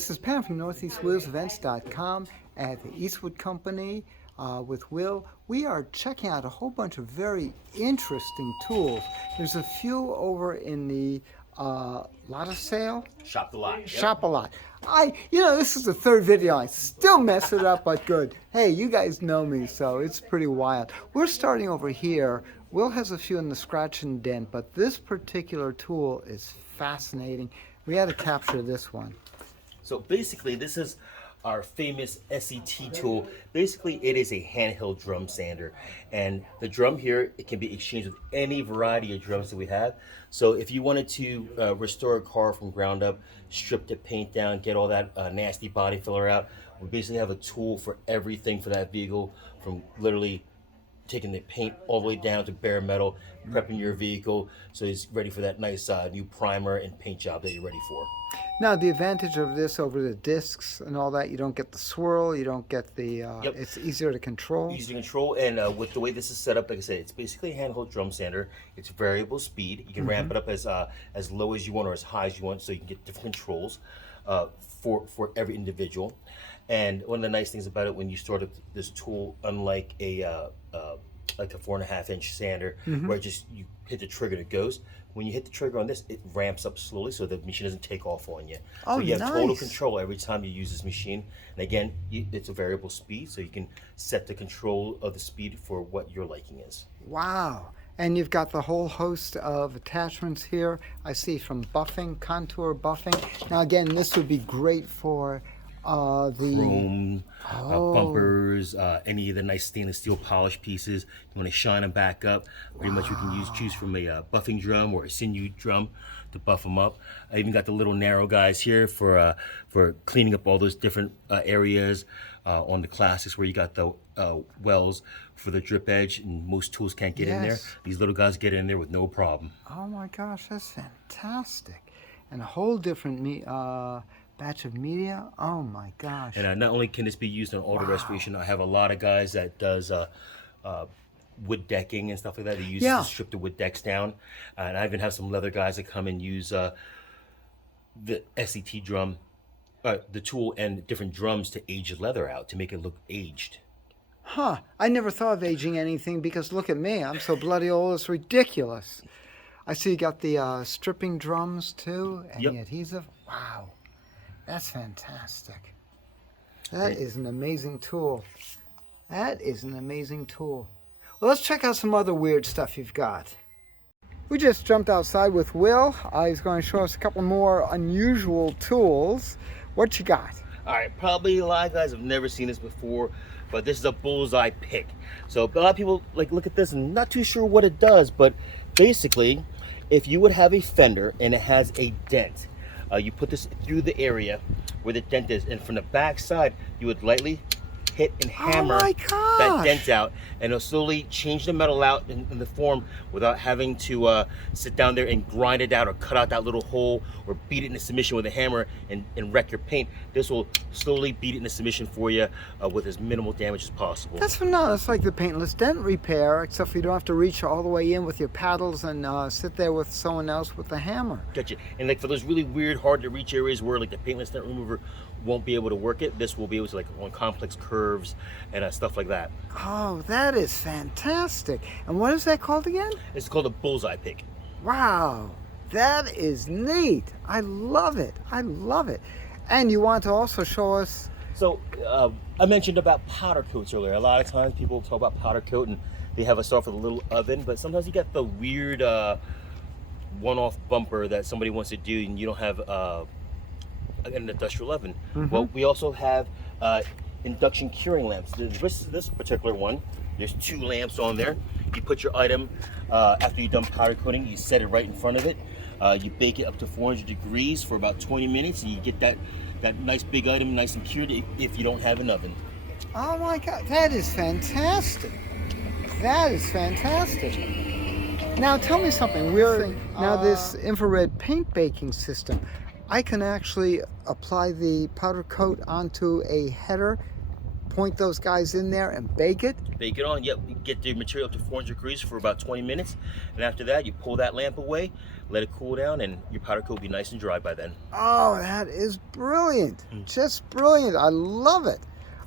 This is Pam from NortheastWheelsEvents.com at the Eastwood Company with Will. We are checking out a whole bunch of very interesting tools. There's a few over in the lot sale. Shop the lot. Yep. Shop a lot. This is the third video. I still mess it up, but good. Hey, you guys know me, so it's pretty wild. We're starting over here. Will has a few in the scratch and dent, but this particular tool is fascinating. We had to capture this one. So basically, this is our famous Sct Tool. Basically, it is a handheld drum sander, and the drum here, it can be exchanged with any variety of drums that we have. So if you wanted to restore a car from ground up, strip the paint down, get all that nasty body filler out, we basically have a tool for everything for that vehicle, from literally taking the paint all the way down to bare metal, prepping your vehicle so it's ready for that nice new primer and paint job that you're ready for. Now, the advantage of this over the discs and all that, you don't get the swirl, you don't get the, it's easier to control. Easy to control, and with the way this is set up, like I said, it's basically a handheld drum sander. It's variable speed. You can ramp it up as low as you want or as high as you want, so you can get different controls for every individual. And one of the nice things about it, when you start up this tool, unlike a 4.5-inch sander, where you hit the trigger and it goes. When you hit the trigger on this, it ramps up slowly so the machine doesn't take off on you. Oh, so you have nice. total control every time you use this machine. And again, it's a variable speed, so you can set the control of the speed for what your liking is. Wow. And you've got the whole host of attachments here. I see from buffing, contour buffing. Now again, this would be great for the chrome bumpers, any of the nice stainless steel polish pieces. You want to shine them back up. Pretty much we can choose from a buffing drum or a sinew drum to buff them up. I even got the little narrow guys here for cleaning up all those different areas on the classics where you got the wells for the drip edge, and most tools can't get in there. These little guys get in there with no problem. Oh my gosh, that's fantastic. And a whole different batch of media. Oh my gosh. And not only can this be used on auto restoration, I have a lot of guys that does wood decking and stuff like that. They use it to strip the wood decks down. And I even have some leather guys that come and use the Sct drum, the tool and different drums to age the leather out, to make it look aged. Huh. I never thought of aging anything, because look at me. I'm so bloody old, it's ridiculous. I see you got the stripping drums too, and the adhesive. Wow. That's fantastic. That is an amazing tool. That is an amazing tool. Well, let's check out some other weird stuff you've got. We just jumped outside with Will. He's going to show us a couple more unusual tools. What you got? All right, probably a lot of guys have never seen this before, but this is a Bullseye Pick. So a lot of people look at this and not too sure what it does, but basically, if you would have a fender and it has a dent, you put this through the area where the dent is, and from the back side, you would lightly hit and hammer that dent out, and it'll slowly change the metal out in the form without having to sit down there and grind it out or cut out that little hole or beat it into submission with a hammer and wreck your paint. This will slowly beat it into submission for you with as minimal damage as possible. That's phenomenal. It's like the paintless dent repair, except for you don't have to reach all the way in with your paddles and sit there with someone else with a hammer. Gotcha. And for those really weird, hard to reach areas where the paintless dent remover won't be able to work it, this will be able to on complex curves and stuff like that. Oh, that is fantastic. And what is that called again? It's called a Bullseye Pick. Wow, that is neat. I love it. I love it. And you want to also show us... So I mentioned about powder coats earlier. A lot of times people talk about powder coat and they have a start with a little oven, but sometimes you get the weird one-off bumper that somebody wants to do and you don't have an industrial oven. Well, we also have induction curing lamps. This particular one, there's 2 lamps on there. You put your item after you're done powder coating, you set it right in front of it. You bake it up to 400 degrees for about 20 minutes, and you get that nice big item nice and cured if you don't have an oven. Oh my God, that is fantastic. That is fantastic. Now tell me something. Now this infrared paint baking system, I can actually apply the powder coat onto a header point those guys in there and bake it? Bake it on. Yep, you get the material up to 400 degrees for about 20 minutes. And after that, you pull that lamp away, let it cool down, and your powder coat will be nice and dry by then. Oh, that is brilliant. Just brilliant. I love it.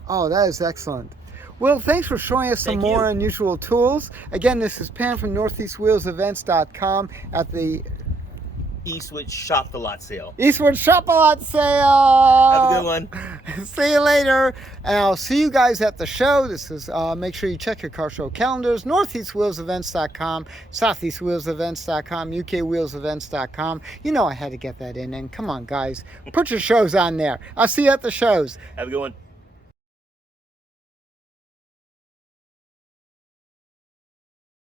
Oh, that is excellent. Will, thanks for showing us some more unusual tools. Again, this is Pam from NortheastWheelsEvents.com at the Eastwood Shop the Lot sale. Eastwood Shop a Lot sale. Have a good one. See you later. And I'll see you guys at the show. This is, make sure you check your car show calendars. NortheastWheelsEvents.com, SoutheastWheelsEvents.com, UKWheelsEvents.com. You know I had to get that in. And come on, guys, put your shows on there. I'll see you at the shows. Have a good one.